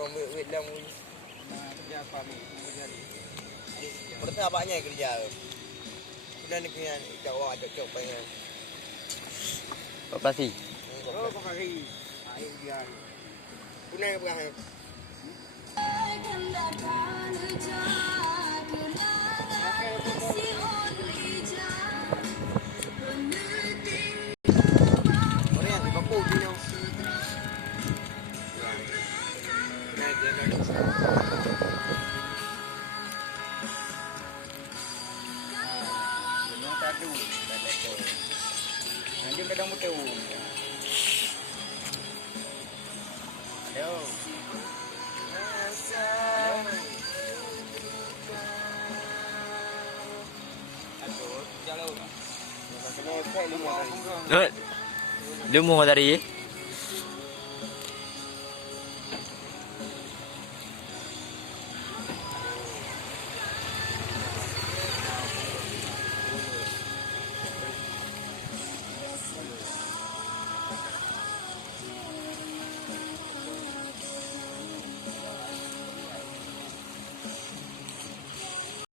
kau wait lang. Kerja apa ni? Kerja ni. Berapa banyak kerja? Bulan ni punya ikat awak cocok pengen. Apa sih? Oh, kau kaki. Air dia. Bulan ke berapa? Orang yang baku punya. Nanti kadang betul. Aduh. Aduh, jalan. Lu mau dari